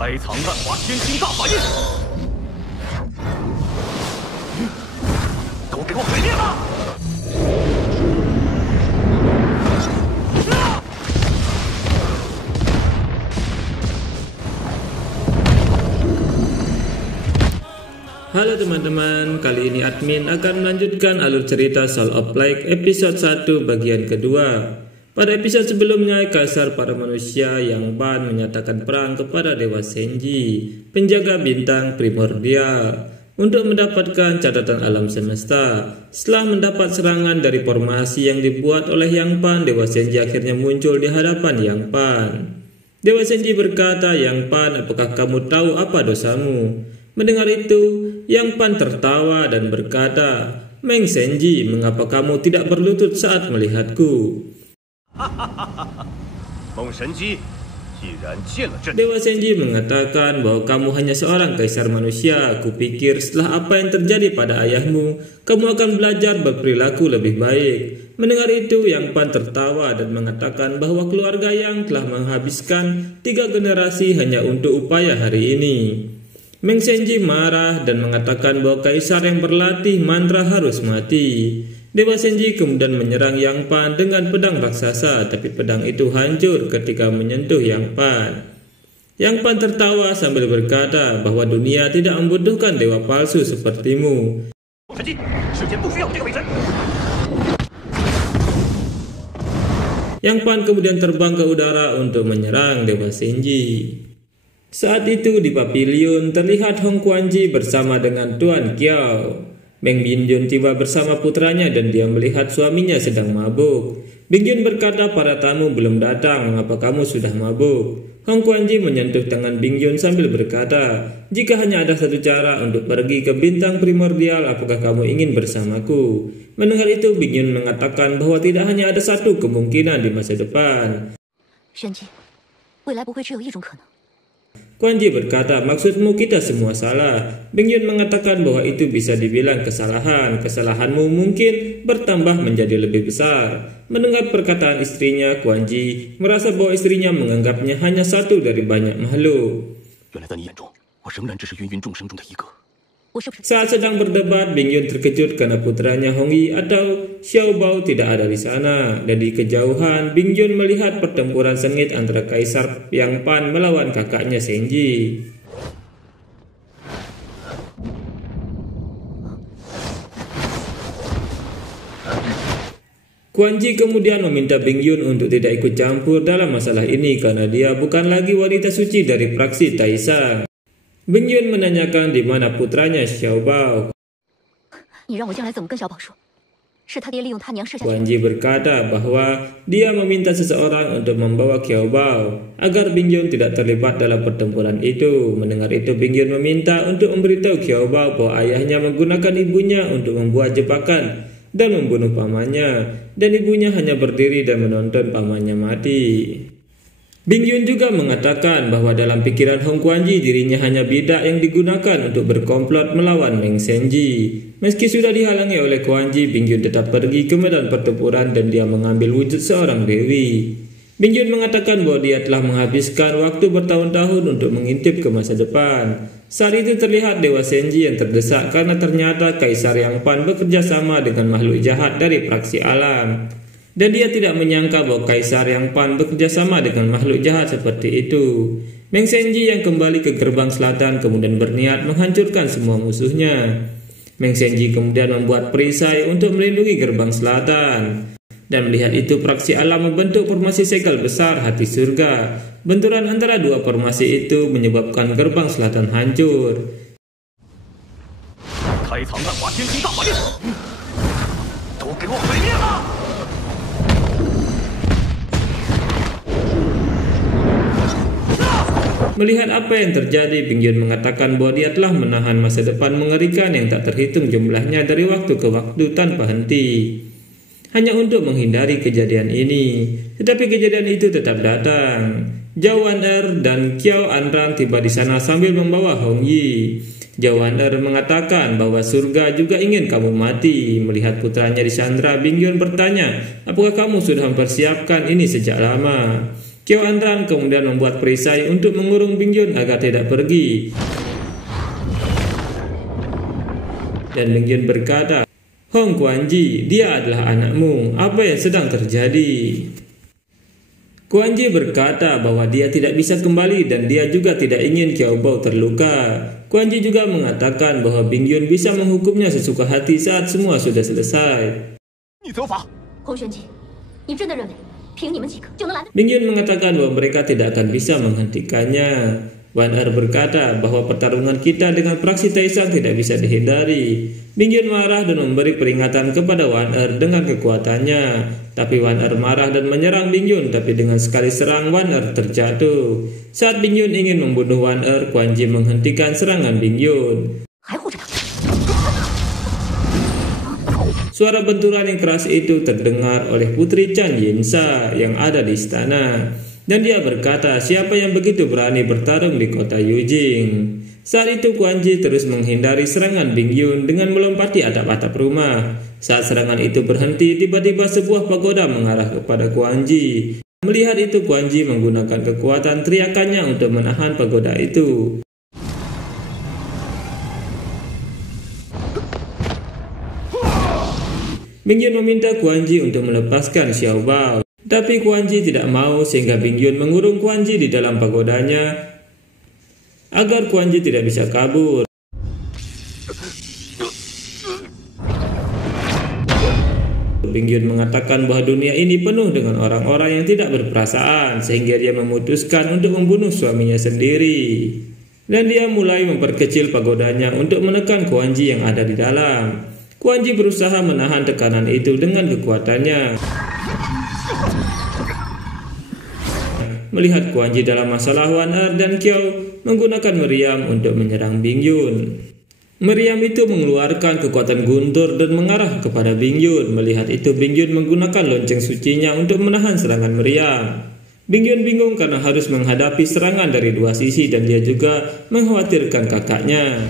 开藏万华天星大法印，都给我毁灭吧！ Halo teman-teman, kali ini admin akan melanjutkan alur cerita Soul of Light episode 1 bagian kedua. Pada episode sebelumnya, Kaisar para manusia yang Pan menyatakan perang kepada Dewa Senji, penjaga bintang primordial, untuk mendapatkan catatan alam semesta. Setelah mendapat serangan dari formasi yang dibuat oleh Yang Pan, Dewa Senji akhirnya muncul di hadapan Yang Pan. Dewa Senji berkata, "Yang Pan, apakah kamu tahu apa dosamu?" Mendengar itu, Yang Pan tertawa dan berkata, "Meng Senji, mengapa kamu tidak berlutut saat melihatku?" Dewa Senji mengatakan bahwa kamu hanya seorang kaisar manusia. Kupikir setelah apa yang terjadi pada ayahmu, kamu akan belajar berperilaku lebih baik. Mendengar itu, Yang Pan tertawa dan mengatakan bahwa keluarga Yang telah menghabiskan 3 generasi hanya untuk upaya hari ini. Meng Senji marah dan mengatakan bahwa kaisar yang berlatih mantra harus mati. Dewa Senji kemudian menyerang Yang Pan dengan pedang raksasa, tapi pedang itu hancur ketika menyentuh Yang Pan. Yang Pan tertawa sambil berkata bahwa dunia tidak membutuhkan dewa palsu sepertimu. Yang Pan kemudian terbang ke udara untuk menyerang Dewa Senji. Saat itu di pavilion terlihat Hong Quanji bersama dengan Tuan Kiao. Meng Binjun tiba bersama putranya dan dia melihat suaminya sedang mabuk. Bingjun berkata, "Para tamu belum datang, mengapa kamu sudah mabuk?" Hong Quanji menyentuh tangan Bingjun sambil berkata, "Jika hanya ada satu cara untuk pergi ke bintang primordial, apakah kamu ingin bersamaku?" Mendengar itu, Bingjun mengatakan bahwa tidak hanya ada satu kemungkinan di masa depan. Quanji berkata, "Maksudmu kita semua salah." Bingjun mengatakan bahwa itu bisa dibilang kesalahan. Kesalahanmu mungkin bertambah menjadi lebih besar. Mendengar perkataan istrinya, Quanji merasa bahwa istrinya menganggapnya hanya satu dari banyak makhluk. Saat sedang berdebat, Bingjun terkejut karena putranya Hongyi atau Xiao Bao tidak ada di sana. Dan di kejauhan, Bingjun melihat pertempuran sengit antara Kaisar Yang Pan melawan kakaknya Senji. Quanji kemudian meminta Bingjun untuk tidak ikut campur dalam masalah ini karena dia bukan lagi wanita suci dari praksi Taisang. Bingjun menanyakan di mana putranya Xiao Bao. Quanji berkata bahwa dia meminta seseorang untuk membawa Xiao Bao agar Bingjun tidak terlibat dalam pertempuran itu. Mendengar itu, Bingjun meminta untuk memberitahu Xiao Bao bahwa ayahnya menggunakan ibunya untuk membuat jebakan dan membunuh pamannya, dan ibunya hanya berdiri dan menonton pamannya mati. Bingjun juga mengatakan bahwa dalam pikiran Hong Quanji dirinya hanya bidak yang digunakan untuk berkomplot melawan Meng Senji. Meski sudah dihalangi oleh Quanji, Bingjun tetap pergi ke medan pertempuran dan dia mengambil wujud seorang dewi. Bingjun mengatakan bahwa dia telah menghabiskan waktu bertahun-tahun untuk mengintip ke masa depan. Saat itu terlihat Dewa Senji yang terdesak karena ternyata Kaisar Yang Pan bekerja sama dengan makhluk jahat dari praksi alam. Dan dia tidak menyangka bahwa Kaisar Yang Pan bekerja sama dengan makhluk jahat seperti itu. Meng Senji yang kembali ke gerbang selatan kemudian berniat menghancurkan semua musuhnya. Meng Senji kemudian membuat perisai untuk melindungi gerbang selatan. Dan melihat itu, praksi alam membentuk formasi segel besar hati surga. Benturan antara dua formasi itu menyebabkan gerbang selatan hancur. Melihat apa yang terjadi, Bingjun mengatakan bahwa dia telah menahan masa depan mengerikan yang tak terhitung jumlahnya dari waktu ke waktu tanpa henti, hanya untuk menghindari kejadian ini. Tetapi kejadian itu tetap datang. Zhao Waner dan Qiao Anrang tiba di sana sambil membawa Hongyi. Zhao Waner mengatakan bahwa surga juga ingin kamu mati. Melihat putranya disandra, Bingjun bertanya, "Apakah kamu sudah mempersiapkan ini sejak lama?" Qiao Anran kemudian membuat perisai untuk mengurung Bingyun agar tidak pergi. Dan Bingyun berkata, "Hong Quanji, dia adalah anakmu. Apa yang sedang terjadi?" Quanji berkata bahwa dia tidak bisa kembali dan dia juga tidak ingin Qiao Bao terluka. Quanji juga mengatakan bahwa Bingyun bisa menghukumnya sesuka hati saat semua sudah selesai. Bingyun mengatakan bahwa mereka tidak akan bisa menghentikannya. Wan Er berkata bahwa pertarungan kita dengan praksi Taisang tidak bisa dihindari. Bingyun marah dan memberi peringatan kepada Wan Er dengan kekuatannya. Tapi Wan Er marah dan menyerang Bingyun, tapi dengan sekali serang Wan Er terjatuh. Saat Bingyun ingin membunuh Wan Er, Quanji menghentikan serangan Bingyun. Suara benturan yang keras itu terdengar oleh Putri Chan Yinsa yang ada di istana. Dan dia berkata, siapa yang begitu berani bertarung di kota Yujing. Saat itu Quanji terus menghindari serangan Bingyun dengan melompati atap-atap rumah. Saat serangan itu berhenti, tiba-tiba sebuah pagoda mengarah kepada Quanji. Melihat itu, Quanji menggunakan kekuatan teriakannya untuk menahan pagoda itu. Bingyun meminta Quanji untuk melepaskan Xiao Bao. Tapi Quanji tidak mau sehingga Bingyun mengurung Quanji di dalam pagodanya agar Quanji tidak bisa kabur. Bingyun mengatakan bahwa dunia ini penuh dengan orang-orang yang tidak berperasaan sehingga dia memutuskan untuk membunuh suaminya sendiri. Dan dia mulai memperkecil pagodanya untuk menekan Quanji yang ada di dalam. Quanji berusaha menahan tekanan itu dengan kekuatannya. Melihat Quanji dalam masalah, Wan Er dan Qiao menggunakan meriam untuk menyerang Bingyun. Meriam itu mengeluarkan kekuatan guntur dan mengarah kepada Bingyun. Melihat itu, Bingyun menggunakan lonceng sucinya untuk menahan serangan meriam. Bingyun bingung karena harus menghadapi serangan dari dua sisi dan dia juga mengkhawatirkan kakaknya.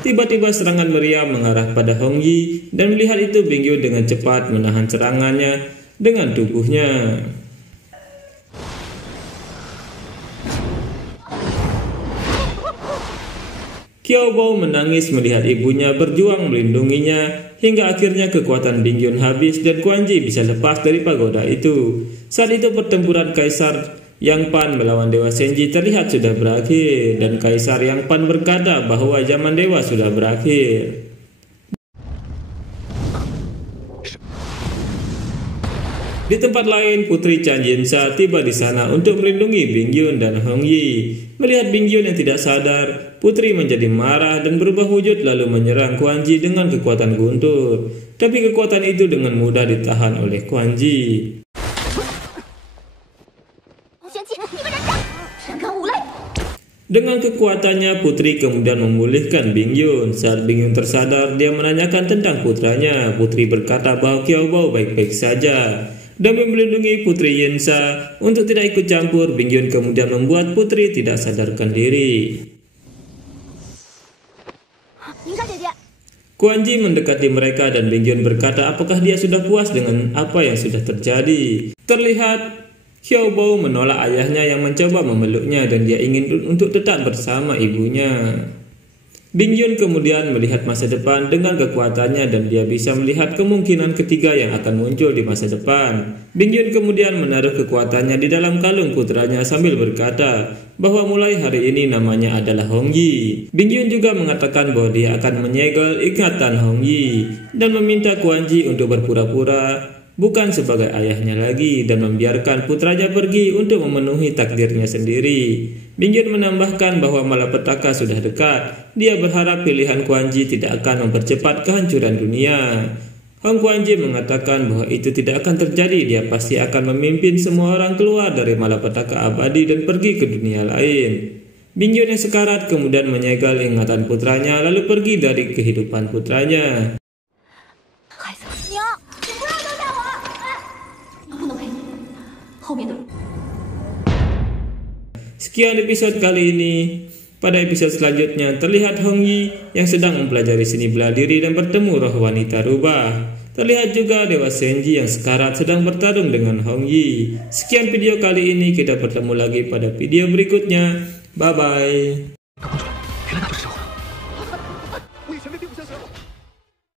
Tiba-tiba serangan meriam mengarah pada Hong Yi dan melihat itu Bingyun dengan cepat menahan serangannya dengan tubuhnya. Qiao Bao menangis melihat ibunya berjuang melindunginya hingga akhirnya kekuatan Bingyun habis dan Quanji bisa lepas dari pagoda itu. Saat itu pertempuran Kaisar Yang Pan melawan Dewa Senji terlihat sudah berakhir dan Kaisar Yang Pan berkata bahwa zaman dewa sudah berakhir. Di tempat lain, Putri Chan Yinsa tiba di sana untuk melindungi Bingyun dan Hong Yi. Melihat Bingyun yang tidak sadar, Putri menjadi marah dan berubah wujud lalu menyerang Quanji dengan kekuatan guntur. Tapi kekuatan itu dengan mudah ditahan oleh Quanji. Dengan kekuatannya, Putri kemudian memulihkan Bingyun. Saat Bingyun tersadar, dia menanyakan tentang putranya. Putri berkata bahwa Qiao Bao baik-baik saja. Demi melindungi Putri Yinsa untuk tidak ikut campur, Bingyun kemudian membuat Putri tidak sadarkan diri. Quanji mendekati mereka dan Bingyun berkata apakah dia sudah puas dengan apa yang sudah terjadi. Terlihat Qiao Bao menolak ayahnya yang mencoba memeluknya dan dia ingin untuk tetap bersama ibunya. Bingyun kemudian melihat masa depan dengan kekuatannya dan dia bisa melihat kemungkinan ketiga yang akan muncul di masa depan. Bingyun kemudian menaruh kekuatannya di dalam kalung putranya sambil berkata bahwa mulai hari ini namanya adalah Hong Yi. Bingyun juga mengatakan bahwa dia akan menyegel ingatan Hong Yi dan meminta Quanji untuk berpura-pura bukan sebagai ayahnya lagi dan membiarkan putranya pergi untuk memenuhi takdirnya sendiri. Bingyun menambahkan bahwa malapetaka sudah dekat. Dia berharap pilihan Quanji tidak akan mempercepat kehancuran dunia. Hong Quanji mengatakan bahwa itu tidak akan terjadi. Dia pasti akan memimpin semua orang keluar dari malapetaka abadi dan pergi ke dunia lain. Bingyun yang sekarat kemudian menyegel ingatan putranya lalu pergi dari kehidupan putranya. Sekian episode kali ini. Pada episode selanjutnya terlihat Hong Yi yang sedang mempelajari seni bela diri dan bertemu roh wanita rubah. Terlihat juga Dewa Senji yang sekarat sedang bertarung dengan Hong Yi. Sekian video kali ini, kita bertemu lagi pada video berikutnya. Bye bye. 大公主，原来那就是小花。为什么并不相信我？